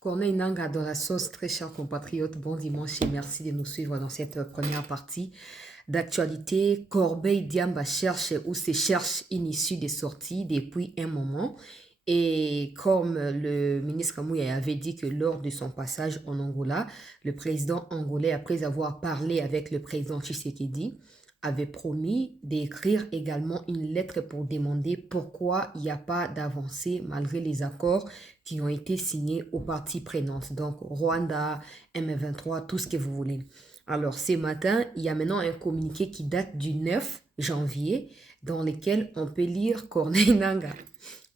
Corneille Nanga dans la sauce, très chers compatriotes, bon dimanche et merci de nous suivre dans cette première partie d'actualité. Corbeil Diamba cherche ou se cherche une issue de sortie depuis un moment. Et comme le ministre Mouya avait dit que lors de son passage en Angola, le président angolais, après avoir parlé avec le président Tshisekedi, avait promis d'écrire également une lettre pour demander pourquoi il n'y a pas d'avancée malgré les accords qui ont été signés aux parties prenantes. Donc Rwanda, M23, tout ce que vous voulez. Alors ce matin, il y a maintenant un communiqué qui date du 9 janvier dans lequel on peut lire Corneille Nangaa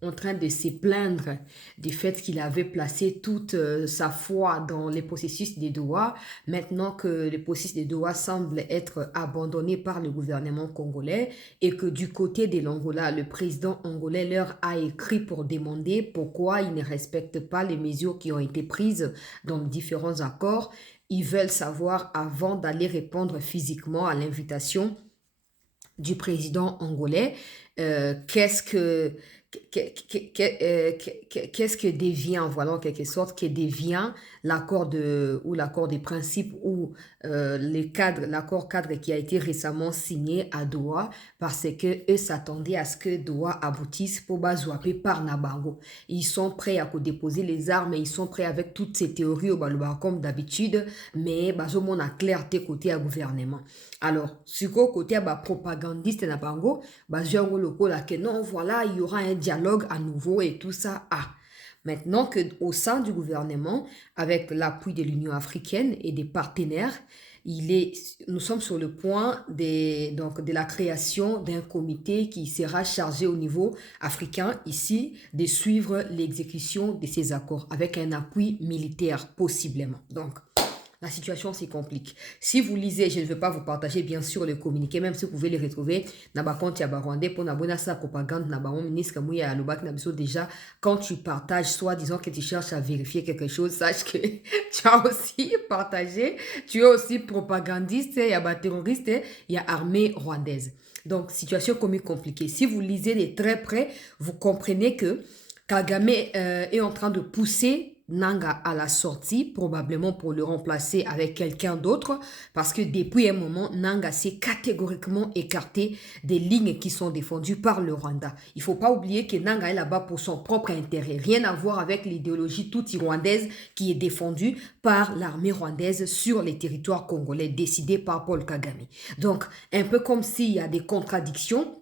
en train de se plaindre du fait qu'il avait placé toute sa foi dans les processus de Doha, maintenant que le processus de Doha semble être abandonné par le gouvernement congolais et que du côté de l'Angola, le président angolais leur a écrit pour demander pourquoi ils ne respectent pas les mesures qui ont été prises dans différents accords. Ils veulent savoir avant d'aller répondre physiquement à l'invitation du président angolais, qu'est-ce que devient, voilà en quelque sorte, que devient l'accord des principes ou l'accord cadre qui a été récemment signé à Doha parce que eux s'attendaient à ce que Doha aboutisse pour bazouapé par Nabango. Ils sont prêts à déposer les armes et ils sont prêts avec toutes ces théories au Balouba comme d'habitude, mais bazomon a clarté côté à gouvernement. Alors, sur le côté propagandiste Nabango, bazouango loko là que non, voilà, il y aura un dialogue à nouveau et tout ça. Maintenant qu'au sein du gouvernement, avec l'appui de l'Union africaine et des partenaires, nous sommes sur le point de la création d'un comité qui sera chargé au niveau africain ici de suivre l'exécution de ces accords avec un appui militaire possiblement. Donc, la situation se complique. Si vous lisez, je ne veux pas vous partager bien sûr le communiqué, même si vous pouvez les retrouver, pour n'abonner sa propagande, ministre Mouya Alobak Nabiso, déjà, quand tu partages, soit disant que tu cherches à vérifier quelque chose, sache que tu as aussi partagé, tu es aussi propagandiste, il y a terroriste, il y a armée rwandaise. Donc, situation compliquée. Si vous lisez de très près, vous comprenez que Kagame est en train de pousser Nanga à la sortie, probablement pour le remplacer avec quelqu'un d'autre, parce que depuis un moment, Nanga s'est catégoriquement écarté des lignes qui sont défendues par le Rwanda. Il ne faut pas oublier que Nanga est là-bas pour son propre intérêt, rien à voir avec l'idéologie toute rwandaise qui est défendue par l'armée rwandaise sur les territoires congolais, décidée par Paul Kagame. Donc, un peu comme s'il y a des contradictions,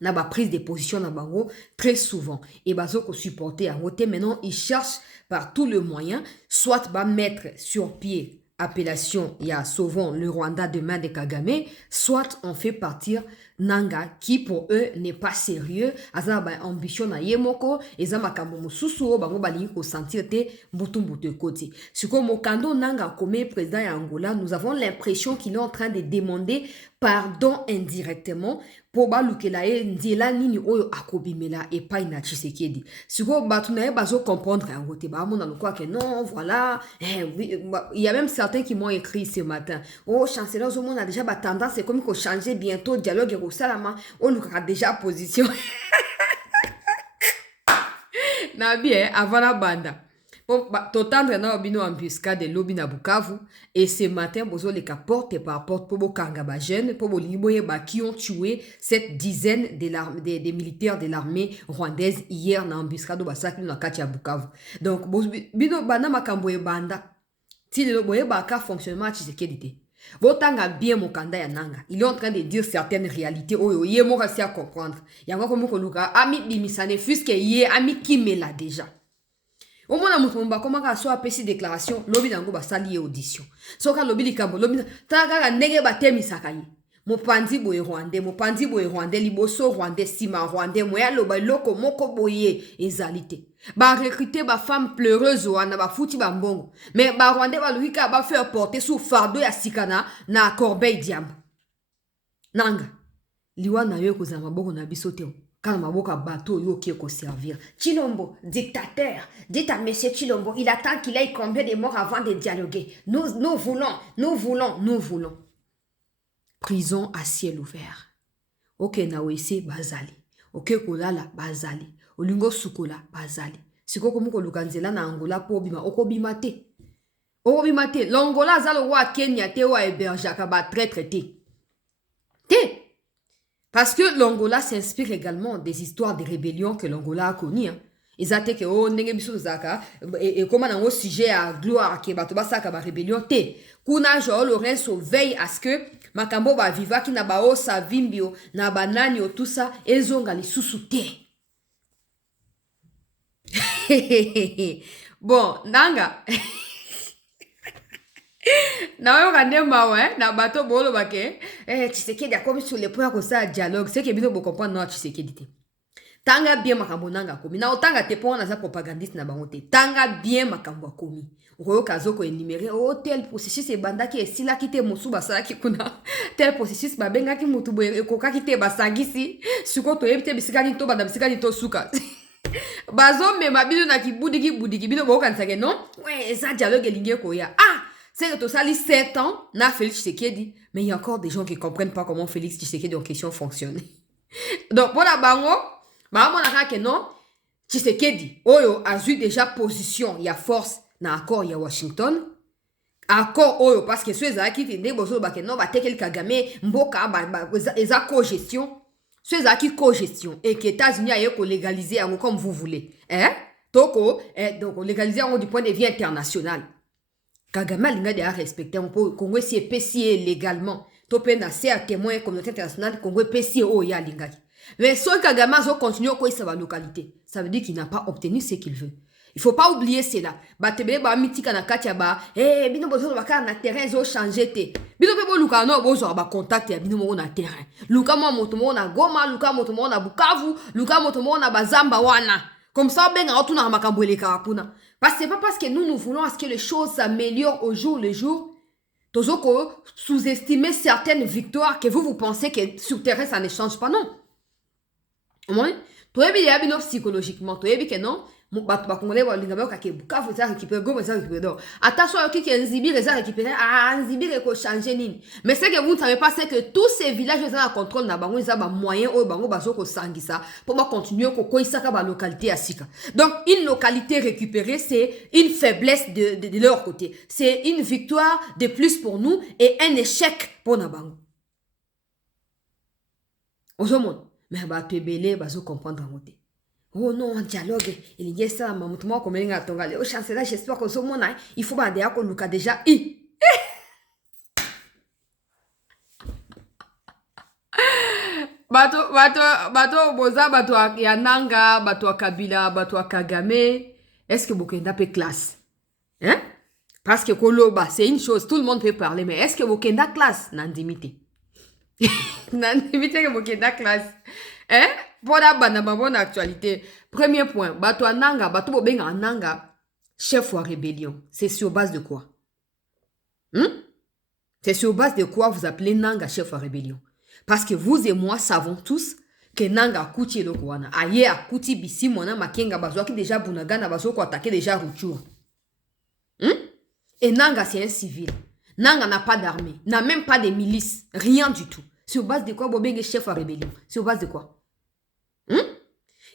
n'a pas prise de position dans Bango très souvent et bazo ko supporter à côté maintenant ils cherchent par tous les moyens soit ba mettre sur pied appellation il y a sauvons le Rwanda de main de Kagame, soit on fait partir Nanga qui pour eux n'est pas sérieux aza ba ambition na yemoko eza makambo mususu bango bali ko sentir te mbutu côté siko mokando Nanga comme président ya Angola, nous avons l'impression qu'il est en train de demander pardon indirectement pour balukela e nzela nini oyo akobimela epai na Tshisekedi. Siko batu na ye bazo comprendre yango te ba mona lokwa que non voilà, oui, il y a même certains qui m'ont écrit ce matin. Oh chancelier au monde a déjà ba tendance c'est comme qu'on changer bientôt dialogue et salama on a déjà position. Na bien avant la banda. Bon, totandre na obino embuscade de lobby na Bukavu et ce matin bozo les porte par porte pour bokanga ba jeune pour boliboye ba qui ont tué cette dizaine des militaires de l'armée rwandaise hier na embuscade basaki na kati ya Bukavu. Donc bino bana makambo e banda ti le boye ba ka fonctionnement Tshisekedi te. Botanga bien mokanda ya Nanga. Il est en train de dire certaines réalités oyo ye mo kasi à comprendre. Yango komo ko luka ami bimisane fuske ye ami kimela déjà. Au moins, mutu mba comment ka so apesi déclaration lobi nango basali audition. Soka lobi likambo lobi taka ndenge batemisaka ye. Mopanzi boye Rwandais liboso Rwandais sima Rwandais moya loba loko moko boye ezalite. Ba recruter ba femme pleureuse wana ba futi ba mbongo. Mais ba Rwandais ba luika ba faire porter sous fardeau ya sikana na Corbeil Diamba. Nanga liwa na yo kozanga maboko na biso te. Quand maboka bateau yo qui ko servir. Chilombo, dictateur. Dites à monsieur Chilombo, il attend qu'il ait combien de morts avant de dialoguer. Nous voulons. Prison à ciel ouvert. Ok na wese bazali. Ok kolala bazali. Olingo sukola bazali. siko komi koluka nzela na Angola po bima okobima te. Okobima te. L'Angola azalo wa Kenya te wa hébergeaka ba traître te. Te. Parce que l'Angola s'inspire également des histoires de rébellions que l'Angola a connues. Hein. Ils ont dit que oh ndenge biso zaka et comment on sujet à gloire que bato basaka ba rébellion te. Kuna jo Lorenzo veille à ce que makambo ba viva ki na ba o savimbio na banani o tout ça ezonga lisusu te. Bon, nanga. Na yo kandema ouais, na bato bolo bake. Tshisekedi a comme sur les points comme ça dialogue, c'est que bino bo comprendre non Tshisekedi te. Tanga bien makambo nanga komi. Na otanga te po na za propagandiste na bango te. Tanga bien makambo komi. Oyo kazoko énuméré oh tel processus e bandaki esila kite mosu basala ki kuna. Tel processus ba benga ki mutu bo ekoka kite basangisi. Suko to yebite bisika ni to banda bisika ni to suka. Bazo me mabilo na ki budiki bino bo kansake non? Ouais, ça dialogue elingi koya. Ah, c'est que tout ça, 7 ans, na Félix Tshisekedi. Mais il y a encore des gens qui ne comprennent pas comment Félix Tshisekedi en question fonctionne. Donc, pour la bango, maman a que non, Tshisekedi, oyo a eu déjà position, il y a force, na accord, il y a Washington. Accord, oyo, parce que ceux qui disent que non, va tekel Kagame, mboka, eza co-gestion. Ceux qui co-gestion, et que les États-Unis a légalisé comme vous voulez. Hein? Donc, légaliser du point de vue international. Kagame alinga de respecter un peu Congo si epesi légalement to pe na ser témoin communauté internationale Congo epesi o ya linga mais so Kagame zo continue ko isa ba localité ça veut dire qu'il n'a pas obtenu ce qu'il veut. Il faut pas oublier cela batebele ba mitika na katia ba bino bozo ba ka na terrain zo changer te bino pe bo luka no bozo ba contact ya bino mo na terrain luka mo moto mo na Goma luka moto mo na Bukavu luka moto mo na Bazamba wana comme ça benga otuna makambo eleka kuna. Parce que c'est pas parce que nous voulons à ce que les choses s'améliorent au jour le jour. Tozoko sous-estimer certaines victoires que vous pensez que sur terrain ça ne change pas, non. Oui. Toi, il y a psychologiquement. Toi, il y a non. Attention, qui est Nzibir et ça récupéré. Ah, Nzibir et changer nini. Mais ce que vous ne savez pas, c'est que tous ces villages ont un contrôle na bango, ils ont moyen au bango baso ko sangisa pour continuer ko isaka ba localité asika. Donc une localité récupérée, c'est une faiblesse de leur côté. C'est une victoire de plus pour nous et un échec pour na bango. Ozomon, mais ba tebele baso comprendre ngote. Oh non, dialogue, il y a ça, maman, moi, comme il y a ton gars, au chancelier, j'espère que ce moment, il faut pas dire qu'on nous a déjà eu. Bato, boza, bato, yananga, bato, Kabila, bato, Kagame. Est-ce que Bokenda peut classe? Hein? Parce que Koloba, c'est une chose, tout le monde peut parler, mais est-ce que Bokenda classe? Nandimité. Nandimité que Bokenda classe. Hein? Pour la bonne actualité. Premier point, bato ananga, bato bobenga ananga, chef ou rébellion. C'est sur base de quoi? C'est sur base de quoi vous appelez Nanga chef ou rébellion? Parce que vous et moi savons tous que Nanga Kouti le Kouana. Aye a Kouti Bissi, mona Makenga Bazo qui déjà Bunagana Bazo qui attaqué déjà Rutshuru. Et Nanga c'est un civil. Nanga n'a pas d'armée, n'a même pas de milice, rien du tout. Sur base de quoi bobenga chef ou rébellion? Sur base de quoi?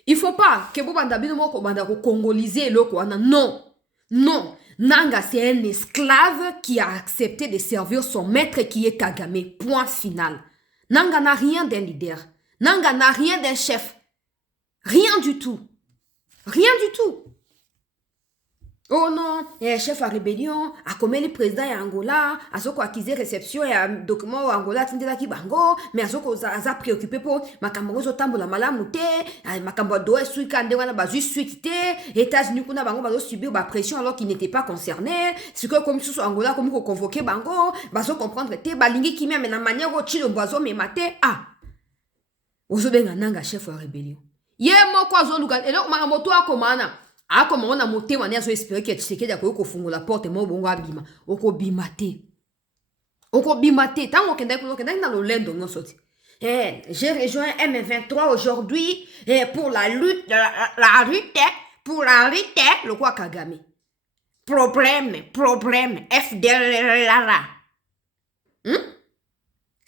Il faut pas que vous congoliser le Kouana. Non. Non. Nanga, c'est un esclave qui a accepté de servir son maître qui est Kagame. Point final. Nanga n'a rien d'un leader. Nanga n'a rien d'un chef. Rien du tout. Rien du tout. Oh non, chef à rébellion, a comme le président de Angola, a ce quoi accusé réception et un document Angola tindela ki bango, mais a ce qu'on a préoccupé pour makambo zo tambola malamu te, makambo do est kande wana ba juste suite te, États-Unis kuna bango ba subir ba pression alors qu'ils n'étaient pas concernés, ce que comme sous Angola comme ko convoquer bango, ba zo comprendre te ba lingi ki même na manière au chilo boiso me maté ah. Ozo benga nanga chef à rébellion. Ye moko zo luka, et donc makambo to akomana. Ah, comme on a monté, on a espéré que Tshisekedi a fait la porte et moi, on a bima. Oko bimate. Oko bimate. Tant qu'on est dans le lend, on sorti. J'ai rejoint M23 aujourd'hui pour la lutte, pour la lutte, le quoi Kagame. Problème, FDLR.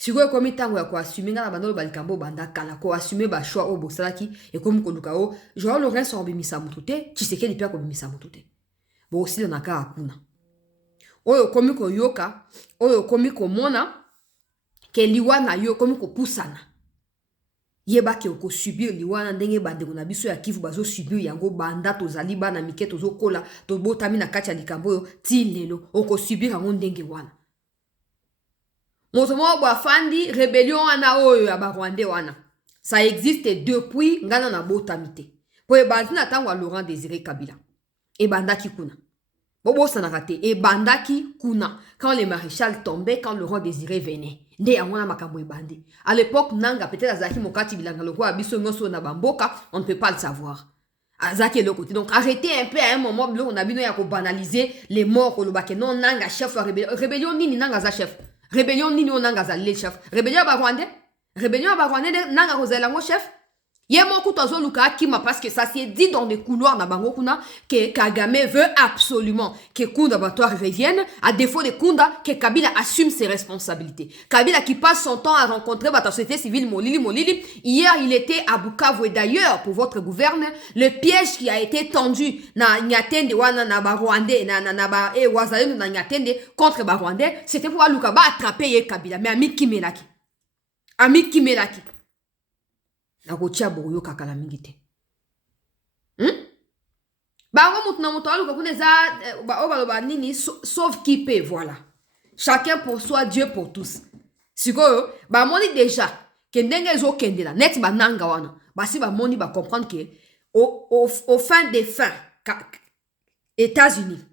sikoyo komi tango ya koassume nga na bandolo balikambo banda kala koassume choix oyo bosalaki ekomi koluka o Joao Lorenso akobimisa motu te Tshisekedi mpe akobimisa motu te boosila na kaka kuna oyo komi koyoka oyo komi komona ke liwa na yo komi kopusana yebaki okosubir liwana ndenge bandeko na biso ya Kivu bazosubir yango banda tozali bana mike tozokola tobotami na kati ya likambo oyo ti lelo okosubir yango ndenge wana moto moko bafandi rébellion wana oyo ya barwandais wana ça existe depuis ngana na botami te po ebandi na ntango ya Laurent Désiré Kabila ebandaki kuna bobosanaka te ebandaki kuna quand le maréchal tombait, quand Laurent Désiré venait nde yango na makambo ebandi à l'époque nanga peut-être azaki mokati bilanga lokwa biso nyonso na bamboka on ne peut pas le savoir azaki le côté donc arrêtez un peu à un moment biloko na bino ya ko banaliser les morts kolobake non nanga chef ya rébellion nini nanga za chef rébellion nini o nanga za le chef rébellion ba Rwandais nanga kozela ngo chef Ye moko tozoluka akima parce que ça s'est dit dans les couloirs na bango kuna que Kagame veut absolument que Kunda Batoire revienne, à défaut de Kunda, que Kabila assume ses responsabilités. Kabila qui passe son temps à rencontrer la société civile Molili. Hier, il était à Bukavu et d'ailleurs, pour votre gouverne, le piège qui a été tendu na Nyatende wana na Rwandais, na ba e Wazalendo na Nyatende contre Rwandais, c'était pour Lukaba attraper Ye Kabila, mais Amit Kimelaki. Nakotia boyo kakala mingi te. Bango mutuna mutu aluka kuneza ba nini sauf qui peut, voilà. Chacun pour soi, Dieu pour tous. Sikoyo ba moni déjà que ndenge zo kendela net ba nanga wana. Basi ba moni ba comprendre que au fin des fins États-Unis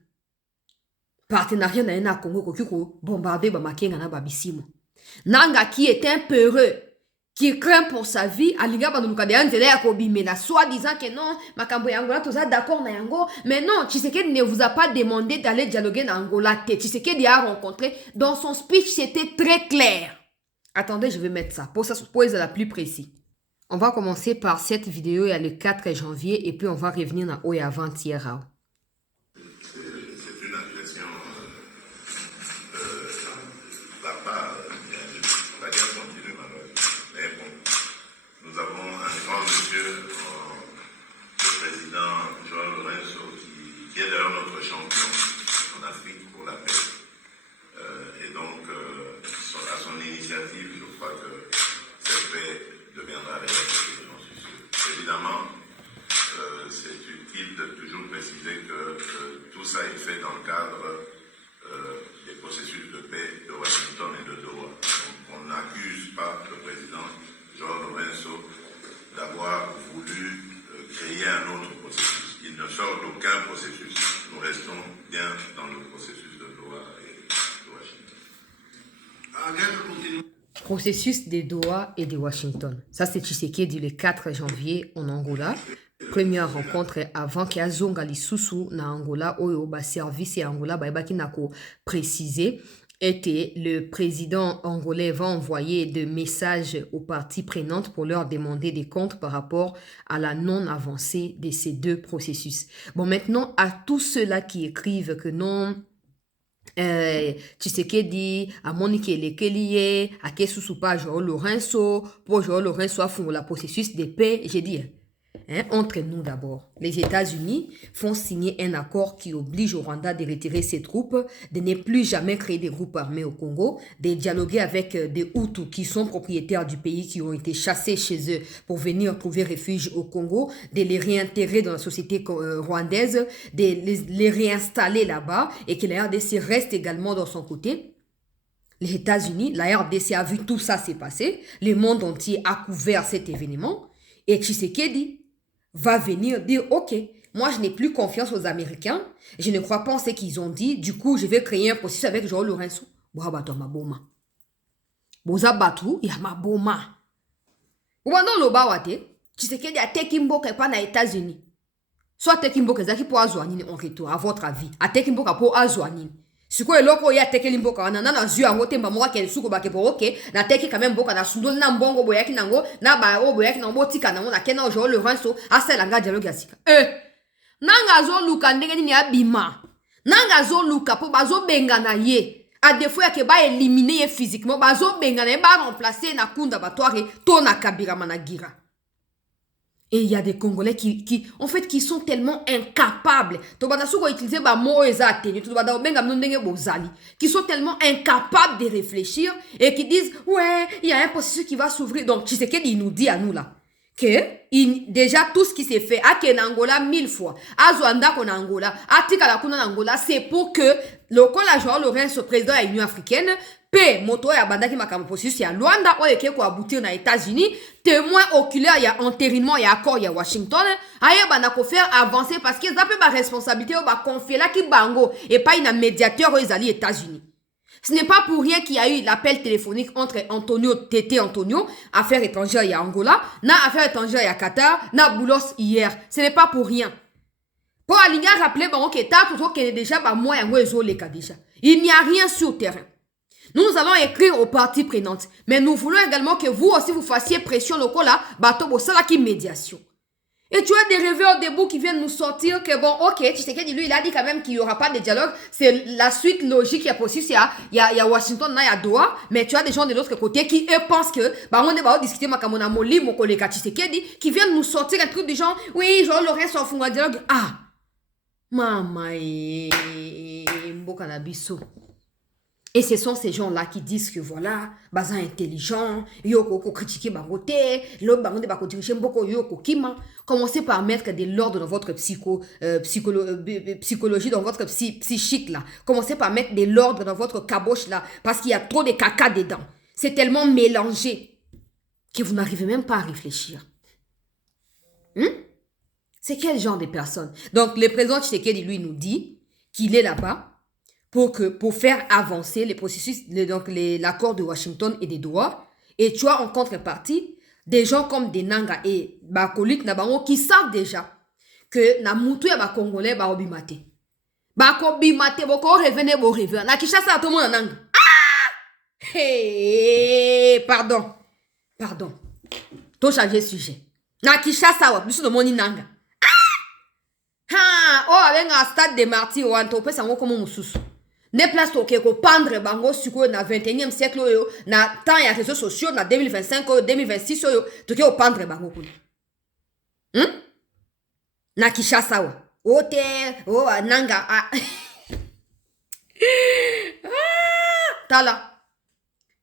partenariat na Congo ko bombarder ba makenga na ba bisimo. Nanga qui est un peureux qui craint pour sa vie, aliga banuluka de anzele ya kobimela, soit disant que non, makambo ya Angola, toza d'accord na yango, mais non, Tshisekedi ne vous a pas demandé d'aller dialoguer na Angola, Tshisekedi a rencontré, dans son speech, c'était très clair. Attendez, je vais mettre ça, pour être la plus précis. On va commencer par cette vidéo, il y a le 4 janvier, et puis on va revenir na Oya avant-hier. Processus de Doha et de Washington. Ça, c'est Tshisekedi le 4 janvier en Angola. Première rencontre avant qu'il y ait Zonga Lisusu na Angola, oyo ba service et Angola, ba ebaki nako préciser était le président angolais va envoyer des messages aux parties prenantes pour leur demander des comptes par rapport à la non-avancée de ces deux processus. Bon, maintenant, à tous ceux-là qui écrivent que non, Tshisekedi a Monique Lekeliye a Kesusu pas Joao Lorenso pour Joao Lorenso a fond la processus de paix. J'ai dit entre nous d'abord, les États-Unis font signer un accord qui oblige au Rwanda de retirer ses troupes, de ne plus jamais créer des groupes armés au Congo, de dialoguer avec des Hutus qui sont propriétaires du pays, qui ont été chassés chez eux pour venir trouver refuge au Congo, de les réintégrer dans la société rwandaise, de les réinstaller là-bas et que la RDC reste également dans son côté. Les États-Unis, la RDC a vu tout ça s'est passé, le monde entier a couvert cet événement et Tshisekedi va venir dire, ok, moi je n'ai plus confiance aux Américains, je ne crois pas en ce qu'ils ont dit, du coup je vais créer un processus avec Joao Lorenso. Bohabato maboma. Boza batu ya maboma. Ubando loba wate, Tshisekedi a teki mboka pa na États-Unis. Soit teki mboka zaki po azwa nini en retour, à votre avis. A teki mboka po azwa nini. Siko eloko ya teki mboka wana na zua yango temba mwa ke suko ba ke po ok, na teki quand même mboka na sundol na mbongo boyaki nango, na ba o boyaki nango tika nango na kena Joao Lorenso, asela nga dialogue asika. Nanga zo luka ndenge nini abima. Nanga zo luka po bazo benga na ye. à défaut ya ke ba éliminer physiquement bazo bengana ba remplacer na kunda batware to na kabira managira. Et il y a des Congolais en fait, qui sont tellement incapables. Qui sont tellement incapables de réfléchir et qui disent, ouais, il y a un processus qui va s'ouvrir. Donc, Tshisekedi, il nous dit à nous là, que déjà tout ce qui s'est fait, à Kenangola 1000 fois, à Zouanda qu'on Angola, à Tikalakuna Angola, c'est pour que le Joao Lorenzo, président de l'Union africaine, P, moto ya bandaki makambo processus ya Luanda, oye ke ko aboutir na États-Unis, témoin oculaire ya entérinement ya accord ya Washington, aye bana ko faire avancer parce que ça peut ba responsabilité ou ba confier là ki bango et pas une médiateur aux États-Unis. Ce n'est pas pour rien qu'il y a eu l'appel téléphonique entre Tété Antonio, affaires étrangères ya Angola, na affaires étrangères ya Qatar, na Boulos hier. Ce n'est pas pour rien. Pour aligner rappeler bango que ta tout que déjà ba moi yango ezoleka déjà. Il n'y a rien sur le terrain. Nous allons écrire aux parties prenantes. Mais nous voulons également que vous aussi vous fassiez pression locale là, bateau salaki médiation. Et tu as des rêveurs debout qui viennent nous sortir que bon, ok, Tshisekedi lui il a dit quand même qu'il n'y aura pas de dialogue. C'est la suite logique qui est possible. Il y a Washington, il y a Doha. Mais tu as des gens de l'autre côté qui eux pensent que bah on est pas discuter makamona moli mon collègue Tshisekedi qui viennent nous sortir un truc du genre oui, genre Lorenzo en fond dialogue. Ah, mama mboka na biso. Et ce sont ces gens-là qui disent que voilà, baza intelligent, yoko ko critiquer barote, l'autre baronde ba ko diriger mboko yoko kima. Commencez par mettre de l'ordre dans votre psychologie, dans votre psychique là. Commencez par mettre de l'ordre dans votre caboche là, parce qu'il y a trop de caca dedans. C'est tellement mélangé que vous n'arrivez même pas à réfléchir. C'est quel genre de personne? Donc le président Tshisekedi lui nous dit qu'il est là-bas pour faire avancer les processus, donc l'accord de Washington et de Doha. Et tu as en contrepartie des gens comme des Nanga et Bakolik Nabango qui savent déjà que na mutu ya ba Congolais ba obimate. Ba ko bimate boko revenez bo revenir. Na Kinshasa tout le monde nanga. Ah! Hey, pardon. To changer sujet. Na Kinshasa wa biso de moni nanga. Ah! Oh avec un stade de martyrs ou antope sango comme mususu. Ne place to ko pendre bango suko na 21e siècle yo na temps ya réseaux sociaux na 2025 2026 yo to ke pendre bango kuna. Na Kinshasa wa. Ote o nanga ah. Tala.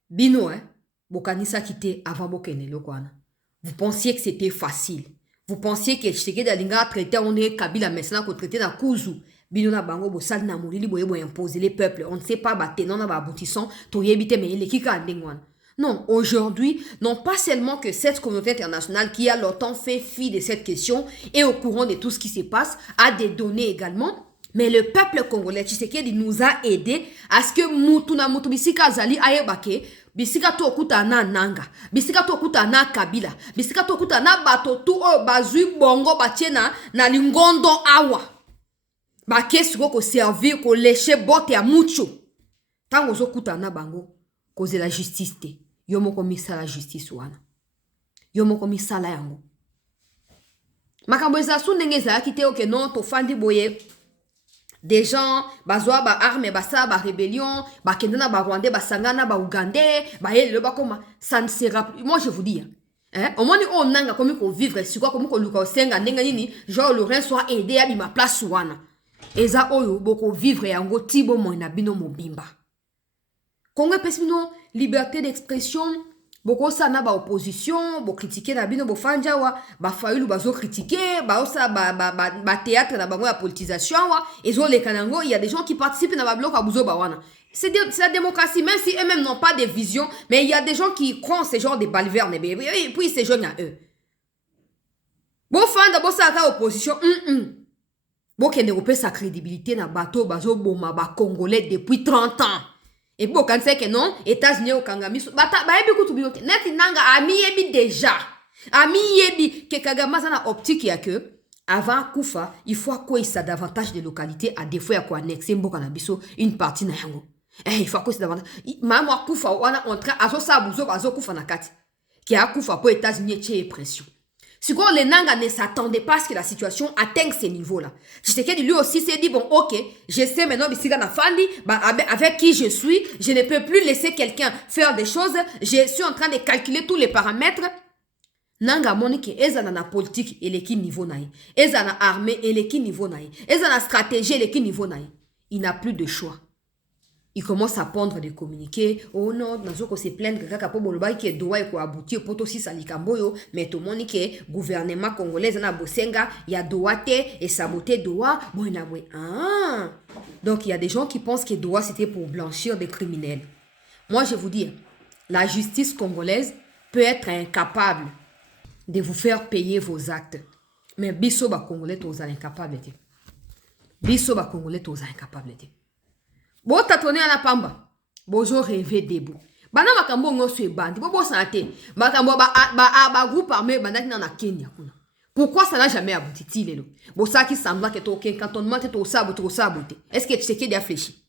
Bino bokanisa kité avant bokene lokwana. Vous pensiez que c'était facile. Vous pensiez que Tshisekedi alinga traité on est Kabila maintenant ko traité na Kuzu. Binona bango bo sal na mourili boye bo imposer les peuples. On ne sait pas battre non na ba aboutissant to yebite mais les kika ndengwana. Non, aujourd'hui, non pas seulement que cette communauté internationale qui a longtemps fait fi de cette question est au courant de tout ce qui se passe, a des données également, mais le peuple congolais Tshisekedi nous a aidé à ce que mutuna mutu bisika zali ayebake bisika to okuta na nanga, bisika to okuta na kabila, bisika to okuta na bato tu o bazui bongo batiena na lingondo awa. Ba kesiko ko servir ko lécher botte ya mucho. Tango zo kuta na bango cause la justice te. Yo moko misala justice wana. Yo moko misala yango. Makambo ezasu ndenge za kite oke non to fandi boye. Des gens bazwa ba arme basa ba rébellion, ba kendana ba rwandais ba sangana ba ougandais, ba yele ba koma ça ne sera plus. Moi je vous dis au moins on nanga comme ko vivre sur quoi comme ko luka senga ndenga nini genre Laurent soit aidé à ma place wana. Eza oyo boko vivre yango tibo mo na bino mobimba. Congo pesino liberté d'expression boko sana ba opposition bo critiquer na bino bo fanja wa ba fayulu bazo critiquer ba osa ba théâtre na bango ya politisation wa ezo le kanango il y a des gens qui participent na ba bloc abuzo ba wana. C'est la démocratie même si eux-mêmes n'ont pas de vision mais il y a des gens qui croient en ce genre de balivernes et puis ces jeunes à eux. Bo fanda bo saka opposition Bo kende ko sa crédibilité na bateau bazo boma ba Congolais depuis 30 ans. Et bo kan fait que non, États-Unis au Kangami ba ebi kutu binote. Net nanga ami ebi déjà. Ami ebi ke Kagame na optique ya que avant kufa, il faut quoi ça davantage de localités à défaut ya ko annexer mboka na biso une partie na yango. Il faut quoi ça davantage. Maman kufa wana entra azo sa buzo bazo kufa na kati. Ki a kufa po États-Unis tie pression. Si les Nanga ne s'attendaient pas à ce que la situation atteigne ces niveaux-là. Tshisekedi lui aussi s'est dit, bon, ok, je sais maintenant avec qui je suis, je ne peux plus laisser quelqu'un faire des choses, je suis en train de calculer tous les paramètres. Nanga monike ezana na politique eleki niveau naï, ezana armée eleki niveau naï, ezana stratégie eleki niveau naï. Il n'a plus de choix. Il commence à pondre des communiqués. Oh non, dans ce se plaindre kaka po boloba qui doit ko aboutir poto si salikamboyo, mais tout monde que gouvernement congolais na bosenga ya doate et saboter doa bon na oui. Ah. Donc il y a des gens qui pensent que doa c'était pour blanchir des criminels. Moi je vous dis, la justice congolaise peut être incapable de vous faire payer vos actes. Mais biso ba congolais toza incapable. Biso ba congolais toza incapable. Bo tatone ana pamba. Bojo rêver debout. Bana makambo ngoso e bandi. Bo santé. Makambo ba groupe armé bandaki na Kenya kuna. Pourquoi ça n'a jamais abouti lelo? Bo ça qui sembla que to cantonnement to saboté. Est-ce que Tshisekedi a fléchi?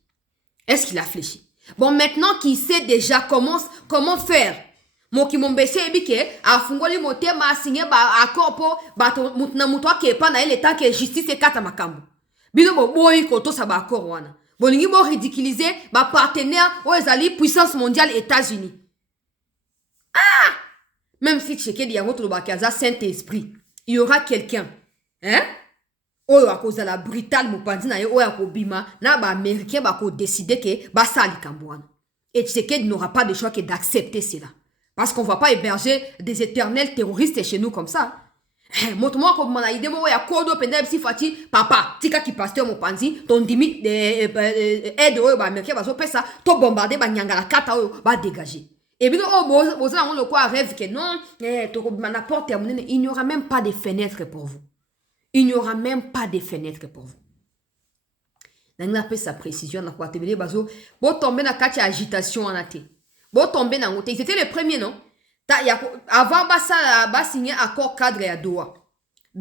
Est-ce qu'il a fléchi? Bon, maintenant qu'il sait déjà comment faire. Moki mombese ebike afungoli motema asinye ba akopo ba mutna mutwa ke pa na ile tanke justice kata makambo. Bino bo boyi koto sa ba accord wana. Bolingi bo ridiculiser ba partenaire o ezali puissance mondiale États-Unis. Ah! Même si Tshisekedi yango to ba kaza Saint-Esprit, il y aura quelqu'un, hein? Oyo akoza la brutal mopanzi na yo oyo akobima na ba américain ba ko décider que ba sali kambwana. Et Tshisekedi n'aura pas de choix que d'accepter cela. Parce qu'on ne va pas héberger des éternels terroristes chez nous comme ça. Moi, comme mon idée, moi, il y a Kodo, Pendeb, Sifati, papa, tika qui pasteur, mon panzi, ton dimi, aide, bah, américain, bah, ça, ton bombardé, bah, nyangala, kata, bah, dégager. Et bien, on le quoi, rêve que non, la porte terminée, il n'y aura même pas de fenêtres pour vous. Il n'y aura même pas de fenêtres pour vous. On a fait sa précision, on a quoi, te dire, bazo, bon, tomber dans la agitation en athée. Bon tomber dans le c'était le premier non avant bah signer accord cadre à Doha.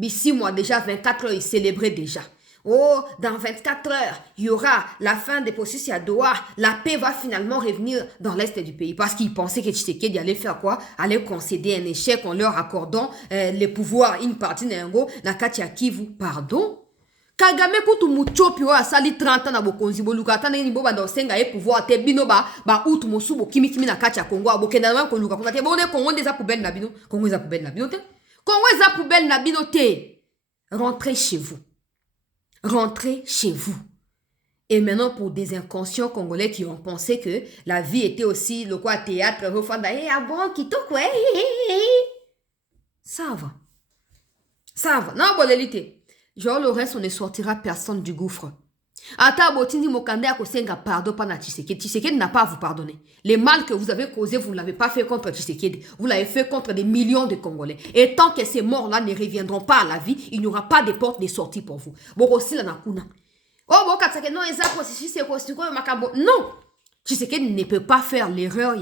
6 mois déjà 24 heures il célébrait déjà. Oh dans 24 heures il y aura la fin des processus à Doha, la paix va finalement revenir dans l'est du pays parce qu'ils pensaient que Tshisekedi allait faire quoi, allait concéder un échec en leur accordant les pouvoirs une partie n'engo na kati ya Kivu pardon. Kagame kutu muchopi wa asali 30 ans na bokonzi boluka tana ni boba ndo senga e pouvoir te bino ba utu mosubo kimi na kacha Kongo abokenda na koluka kuna te bone Kongo ndeza poubelle na bino Kongo eza poubelle na bino te Kongo eza poubelle na bino te. Rentrez chez vous. Rentrez chez vous. Et maintenant pour des inconscients congolais qui ont pensé que la vie était aussi le quoi théâtre refanda ah bon kito quoi ça va non bolelité. Genre le reste, on ne sortira personne du gouffre. Ata botindi mokande a kosenga pardon pas na Tshisekedi. Tshisekedi n'a pas à vous pardonner. Les mal que vous avez causés, vous ne l'avez pas fait contre Tshisekedi. Vous l'avez fait contre des millions de Congolais. Et tant que ces morts-là ne reviendront pas à la vie, il n'y aura pas de porte de sortie pour vous. Bon, aussi la nakuna. Oh, bon, katsake non, eza processus c'est quoi makambo. Non! Tshisekedi ne peut pas faire l'erreur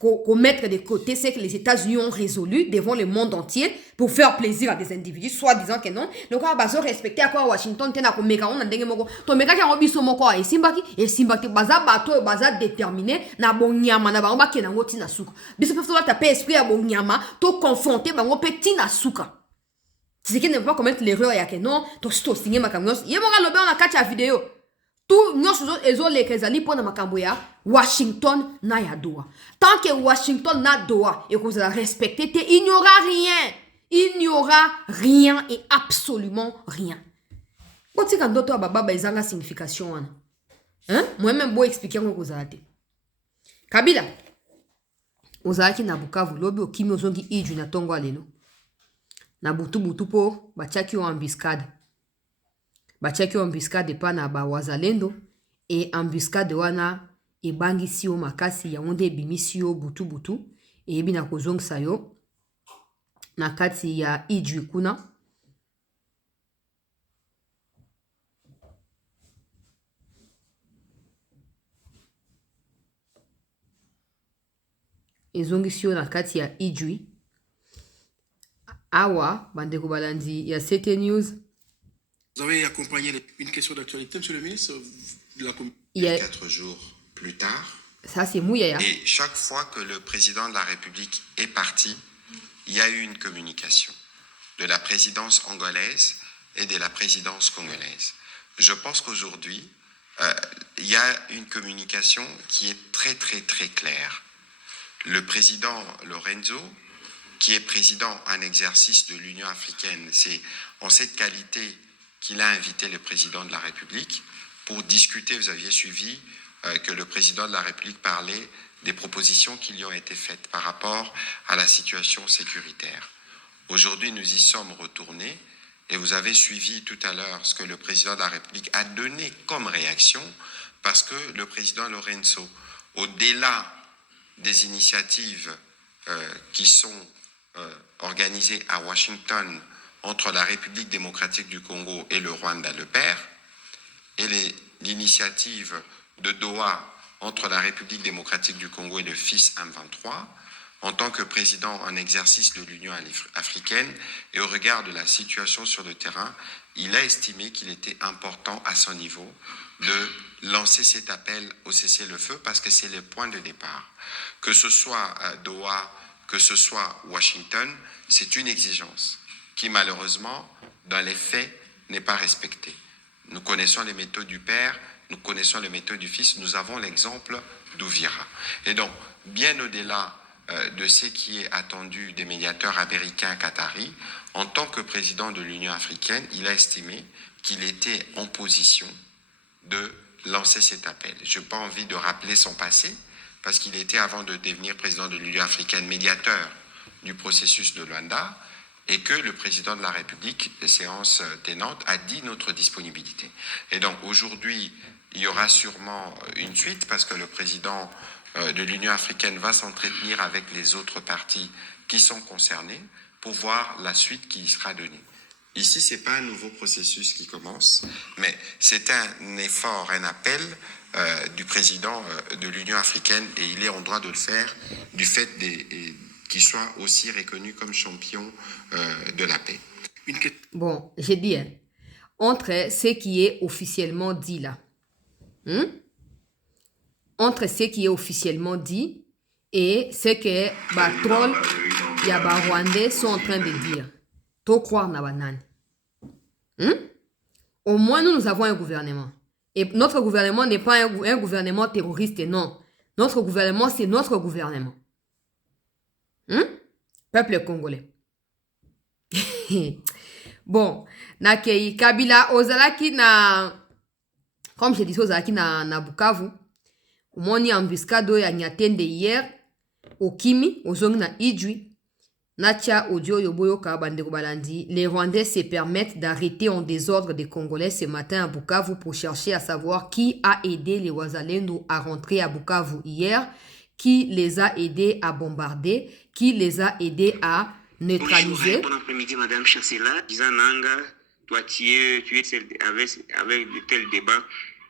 qu'on mettre de côté ce que les États-Unis ont résolu devant le monde entier pour faire plaisir à des individus, soit disant que non. Donc, on va respecter à quoi Washington, on a ndenge moko. To meka ki biso moko e simbaki baza bato baza déterminé na bonyama na bango bakena ngoti na suka. Biso pe faut taper esprit à bonyama, to confronter bango petit na suka. Tshisekedi ne peut pas commettre l'erreur ya que non, to signer makamnos. Yemo ga lobe on a catch la vidéo. Tout nous ezo les kezali pona makambo ya Washington na ya Doha. Tant que Washington na Doha et que vous allez respecter, il n'y aura rien. Il n'y aura rien et absolument rien. Quand quand d'autres baba ezanga signification wana. Hein? Moi-même bo expliquer ngo kozate. Kabila. Ozaki na Bukavu lobi okimi ozongi iju na tongo alelo. Na butu po bachaki o embuscade. Bachaki embuscade pa na ba wazalendo et embuscade wana ebangisi o makasi ya onde ebimisi yo butu et ebina kozongisa yo na kati ya iju kuna. Ezongisi yo na kati ya iju. Awa bandeko balandi ya CT News. Vous avez accompagné une question d'actualité, monsieur le ministre, de la commission. 4 jours plus tard. Ça, c'est mouillé. Et chaque fois que le président de la République est parti, il y a eu une communication. de la présidence angolaise et de la présidence congolaise. Je pense qu'aujourd'hui, il y a une communication qui est très, très, très claire. Le président Lorenzo, qui est président en exercice de l'Union africaine, c'est en cette qualité qu'il a invité le président de la République pour discuter. Vous aviez suivi que le président de la République parlait des propositions qui lui ont été faites par rapport à la situation sécuritaire. Aujourd'hui, nous y sommes retournés et vous avez suivi tout à l'heure ce que le président de la République a donné comme réaction, parce que le président Lorenzo, au-delà des initiatives qui sont organisées à Washington entre la République démocratique du Congo et le Rwanda, le père, et l'initiative de Doha entre la République démocratique du Congo et le fils M23, en tant que président en exercice de l'Union africaine et au regard de la situation sur le terrain, il a estimé qu'il était important à son niveau de lancer cet appel au cessez-le-feu parce que c'est le point de départ. Que ce soit Doha, que ce soit Washington, c'est une exigence qui malheureusement, dans les faits, n'est pas respectée. Nous connaissons les méthodes du père, nous connaissons les méthodes du fils, nous avons l'exemple d'Ouvira. Et donc, bien au-delà de ce qui est attendu des médiateurs américains qataris, en tant que président de l'Union africaine, il a estimé qu'il était en position de lancer cet appel. Je n'ai pas envie de rappeler son passé, parce qu'il était, avant de devenir président de l'Union africaine, médiateur du processus de Luanda, et que le président de la République, les séances tenantes, a dit notre disponibilité. Et donc aujourd'hui, il y aura sûrement une suite, parce que le président de l'Union africaine va s'entretenir avec les autres partis qui sont concernés pour voir la suite qui y sera donnée. Ici, ce n'est pas un nouveau processus qui commence, mais c'est un effort, un appel du président de l'Union africaine, et il est en droit de le faire du fait qu'il soit aussi reconnu comme champion de la paix. Bon, j'ai dit, hein, entre ce qui est officiellement dit là, entre ce qui est officiellement dit et ce que Batrol et Rwandais sont en train de dire. To croire na banane. Au moins, nous avons un gouvernement. Et notre gouvernement n'est pas un gouvernement terroriste, non. Notre gouvernement, c'est notre gouvernement. Peuple congolais. Bon, nakei Kabila ozalaki na, comme je disais, ozalaki na Bukavu. Omoni embuscade ya Nyatende hier, Okimi, ozongi na Idjwi. Natia audio yoboyoka bandeko balandi. Les Rwandais se permettent d'arrêter en désordre des Congolais ce matin à Bukavu pour chercher à savoir qui a aidé les Wazalendo à rentrer à Bukavu hier, qui les a aidés à bombarder, qui les a aidés à neutraliser. Bonjour, bon après-midi, Madame Chancela. Nanga, toi, tu es avec de tels débats,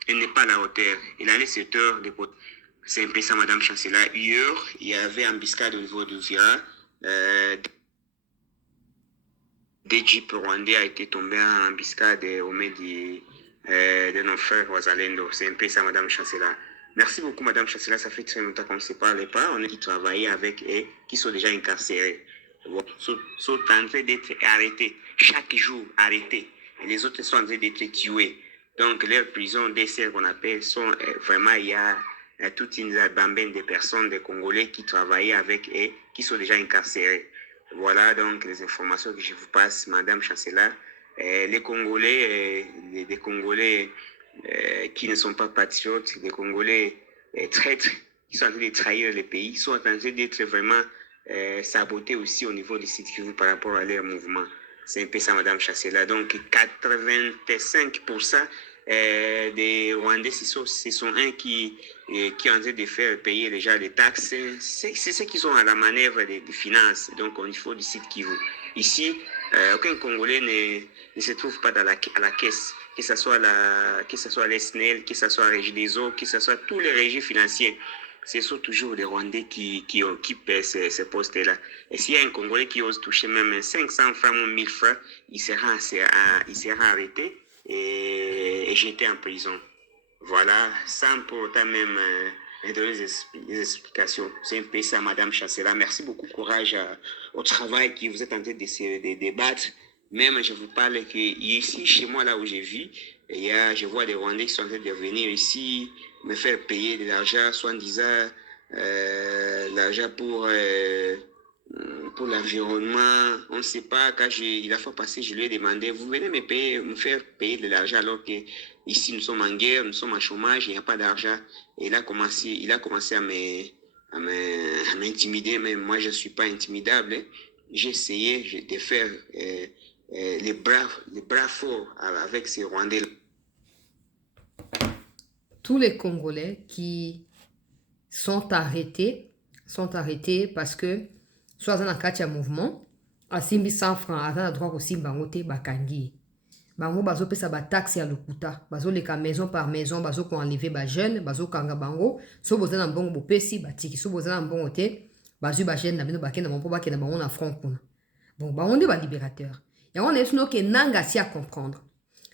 elle n'est pas à la hauteur. Il a les 7 heures de côté. C'est un peu ça, Madame Chancela. Hier, il y avait un embuscade au niveau de Zira. Des jeeps rwandais a été tombé en embuscade au milieu de nos frères Wazalendo. C'est un peu ça, Madame Chancela. Merci beaucoup, Madame Chancela. Ça fait très longtemps qu'on ne se parlait pas. On a qui travaillait avec et qui sont déjà incarcérés. Sont en train d'être arrêtés. Chaque jour, arrêtés. Et les autres sont en train d'être tués. Donc, leurs prisons, des serres qu'on appelle, sont vraiment, il y a toute une bambaine de personnes, des Congolais qui travaillaient avec et qui sont déjà incarcérés. Voilà donc les informations que je vous passe, Madame Chancela. Les Congolais, les Congolais qui ne sont pas patriotes, les Congolais traîtres, qui sont en train de trahir le pays, sont en train d'être vraiment sabotés aussi au niveau du site Kivu par rapport à leur mouvement. C'est un peu ça, Madame Chancela. Donc, 85% des Rwandais, ce sont un qui est en train de faire payer déjà les taxes. C'est ceux qui sont à la manœuvre des finances, donc au niveau du site Kivu. Ici, aucun Congolais ne se trouve pas à la caisse, que ce soit les SNEL, que ce soit la Régie des eaux, que ce soit tous les régies financiers. Ce sont toujours les Rwandais qui paient ces postes-là. Et s'il y a un Congolais qui ose toucher même 500 francs ou 1000 francs, il sera arrêté et jeté en prison. Voilà, sans pour autant même et donner des explications. C'est un peu ça, Madame Chancela. Merci beaucoup, courage au travail que vous êtes en train de débattre. Même, je vous parle que ici, chez moi, là où je vis, je vois des Rwandais qui sont en train de venir ici me faire payer de l'argent, soit en disant l'argent pour l'environnement. On ne sait pas, quand il a fait passer, je lui ai demandé, vous venez me payer, me faire payer de l'argent alors que ici nous sommes en guerre, nous sommes en chômage, il n'y a pas d'argent. Et il a commencé à m'intimider, mais moi je ne suis pas intimidable. Hein. J'ai essayé de faire les bras forts avec ces Rwandais. Tous les Congolais qui sont arrêtés parce que soit dans un mouvement, à Simbi 100 francs, à droit aussi bangote bakangi. Bango bazo pesa ba taxe ya lokuta, bazo leka maison par maison, bazo ko enlever ba jeune, bazo kanga bango, so bozana mbongo bopesi batiki, so bozana mbongo te, bazu ba jeune na bino bakenda mpo bakenda bango na front kuna. Bon, ba onde ba libérateur. Ya on est que nanga si à comprendre.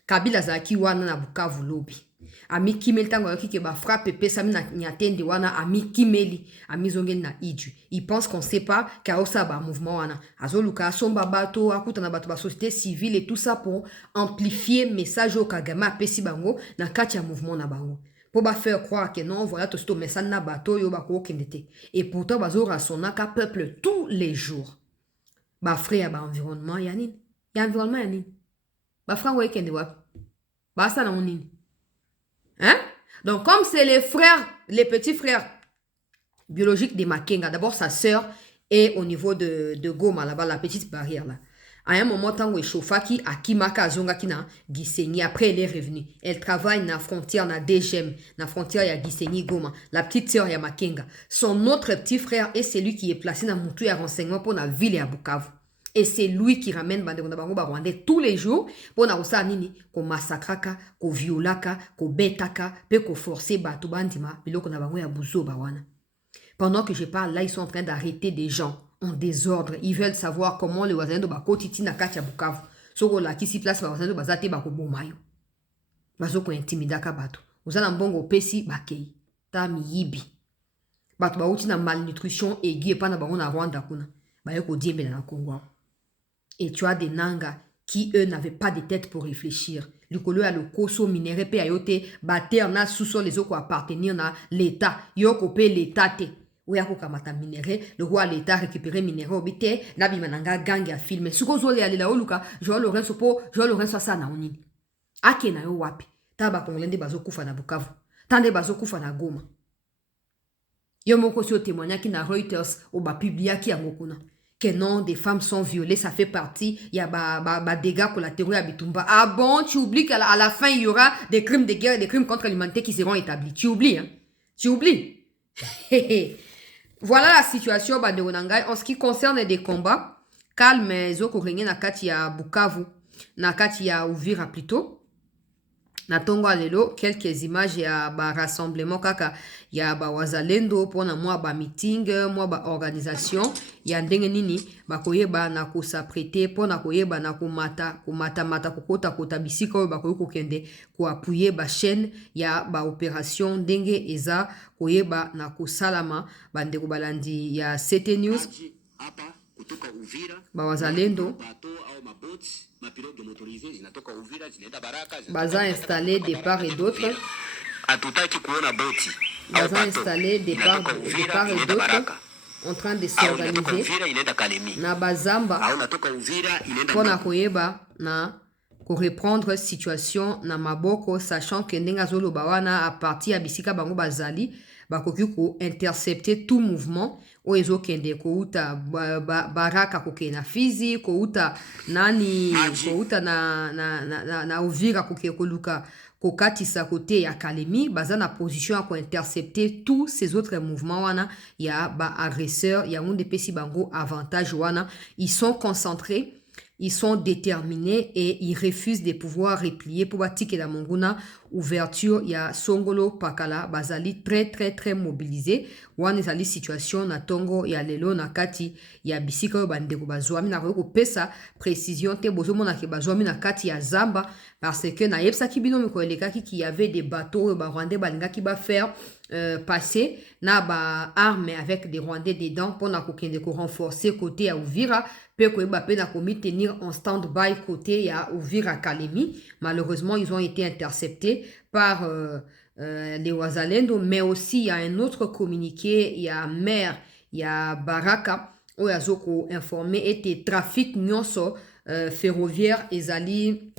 Kabila zaki wana na Bukavu lobi. Ami kimeli tango yoki ke ba frappe pesa mi na nyatende wana ami kimeli ami zongeli na iju. Il pense qu'on sait pas ka osa ba mouvement wana. Azoluka somba bato akuta na bato ba société civile et tout ça pour amplifier message au Kagame pesi bango na kati ya mouvement na bango. Pour ba faire croire que non voilà tout ce message na bato yo ba ko kendete. Et pourtant bazo rasonaka peuple tous les jours. Ba frère ba environnement yanine. Ya environnement yanine. Ba frère wo kende wa. Ba ça na onine. Hein? Donc, comme c'est les frères, les petits frères biologiques de Makenga, d'abord sa sœur est au niveau de Goma, là-bas, la petite barrière, là. À un moment, tant où Chofaki, à Kimaka, Zonga, Kina, Gisenyi, après elle est revenue. Elle travaille dans la frontière, dans DGM, dans la frontière, il y a Gisenyi, Goma. La petite sœur, il y a Makenga. Son autre petit frère est celui qui est placé dans Moutou et renseignement pour la ville et à Bukavu. Et c'est lui qui ramène Bandeko Bango Rwandais tous les jours pour na osa nini ko massacraka, ko violaka, ko betaka, pe ko forcer batu bandima biloko na bango ya buzo bawana. Pendant que je parle là, ils sont en train d'arrêter des gens en désordre. Ils veulent savoir comment les voisins de Bako titi na kati ya Bukavu. Soko la kisi place ba voisins de bazate bako bomayo. Bazo ko intimidaka batu. Uzana mbongo pesi bakei. Ta miyibi. Batu ba uti na malnutrition aiguë pa na bango na Rwanda kuna. Ba yoko diembe na Congo. Et tu as des Nanga qui, eux, n'avaient pas de tête pour réfléchir. Le colo a le koso minéré pe ayote, bater na sous-sol les autres appartenir na l'État. Yoko pe l'État te. Ouya ko kamata minéré, le roi l'État récupérer minéré obité, nabi mananga gang ya filmer. Suko zo le alela oluka, Joao Lorenzo po, Joao Lorenzo asa na onini. Ake na yo wapi. Taba kongolende bazo kufa na Bukavu. Tande bazo kufa na Goma. Yo moko si o témoignaki na Reuters o ba publiaki ya ngokuna. Que non, des femmes sont violées, ça fait partie, il y a des dégâts collatéraux à Bitumba. Ah bon, tu oublies qu'à la fin, il y aura des crimes de guerre et des crimes contre l'humanité qui seront établis. Tu oublies, hein? Tu oublies. Voilà la situation, Banderonangai. En ce qui concerne des combats, calme, Zoko Renye Nakati ya Bukavu, Nakati ya Uvira plutôt. Natongo alelo quelques images ya ba rassemblement kaka ya ba wazalendo pona mwa ba meeting mwa ba organisation ya ndenge nini ba koyeba na ko s'apprêter pona koyeba na kumata mata kota bisika ba koyeko kende ko appuyer ba chaîne ya ba opération ndenge eza koyeba na ko salama bandeko balandi ya CT News ba wazalendo baza installé des part et d'autre. Baza installé des part et d'autre en train de s'organiser na bazamba pona koyeba na ko reprendre situation na maboko, sachant que ndenga zolo bawana à partir ya bisika bango bazali bakoki ko intercepter tout mouvement oezo kende ko uta baraka ko kena Fizi ko uta nani ko uta na Uvira ko ke koluka ko katisa côté ya Kalemi baza na position à ko intercepter tous ces autres mouvements wana ya ba agresseurs ya onde pesi bango avantage wana, ils sont concentrés. Ils sont déterminés et ils refusent de pouvoir replier pour bâtir la monguna ouverture. Il y a Songolo Pakala Bazali très mobilisé. Wan ezali situation na Tongo ya lelo na kati ya bisika yo bandeko bazwami na ko pesa précision te bozo mona ke bazwami na kati ya Zamba parce que na yebsa kibino mi koleka qui y avait des bateaux ba rwandais balinga qui va faire passer na ba armes avec des rwandais dedans pour na kokende ko renforcer côté ya Uvira pe ko ba pe na komi tenir en stand-by côté ya Uvira Kalemi. Malheureusement ils ont été interceptés par les Wazalendo, mais aussi il y a un autre communiqué, il y a maire, il y a Baraka où yazoko informé était trafic nyonso ferroviaire ezali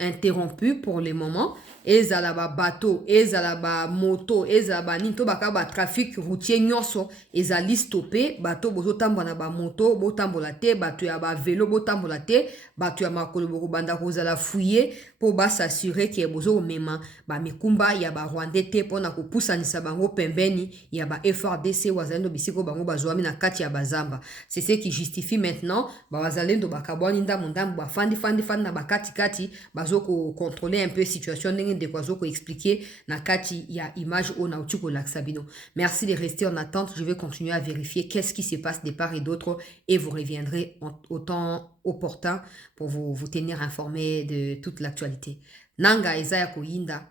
interrompu pour le moment. Ezala ba bateau, ezala ba moto, ezala ba nito baka ba trafic routier nyonso ezali stoppé. Bateau bozo tambola ba moto, bo tambola te, bateau ya ba vélo bo tambola te, bateau ya makolo boko banda kozala fouiller pour ba s'assurer que bozo mema ba mikumba ya ba Rwandais te pona ko pusanisa bango pembeni ya ba FRDC wazalendo bisiko bango bazwami na kati ya bazamba. C'est ce qui justifie maintenant ba wazalendo bakabwani ndamundambu ba fandi na ba kati bazoko contrôler un peu situation de quoi expliquer na kati ya image au nautiko laksabino. Merci de rester en attente, je vais continuer à vérifier qu'est-ce qui se passe de part et d'autre et vous reviendrez au temps opportun pour vous tenir informé de toute l'actualité. Nanga Isaiah Koyinda.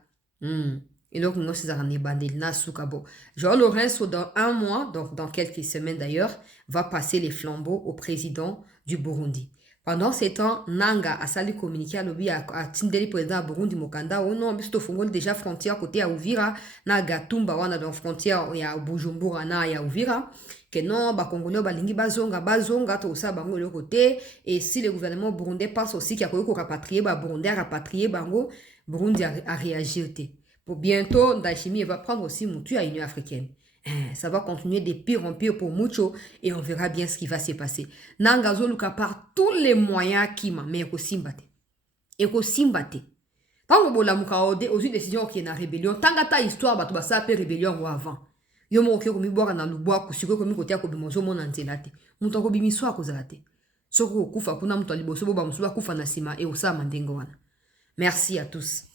Et donc, nous sommes na Sukabo. Jean Lorenzo, dans un mois, donc dans quelques semaines d'ailleurs, va passer les flambeaux au président du Burundi. Pendant ce temps, Nanga a sali communiqué à l'objet à Tindeli président Burundi Mokanda. Oh non, mais fongol déjà frontière côté à Uvira, na Gatumba wana dans frontière ya Bujumbura na ya Uvira. Que non, ba Congolais balingi bazonga to sa bango le côté. Et si le gouvernement burundais pense aussi qu'il y a ko rapatrier ba Burundais rapatrier bango, Burundi a réagi. Pour bientôt, Ndayishimiye va prendre aussi Moutu à l'Union africaine. Ça va continuer de pire en pire pour Mucho et on verra bien ce qui va se passer. Nangazo Luka par tous les moyens qui m'a mais Simbate. Eko Simbate. Tant que bola muka aux une décision qui est na rébellion, tant que ta histoire ba to ba sa rébellion ou avant. Yo mo ke ko mi boka na lubwa kusiko ko mi kotia ko bimozo mo na nzelate. Muto ko bimiso akozalate. Soko kufa kuna mtu aliboso bo ba musuba kufa na sima e osama ndengo wana. Merci à tous.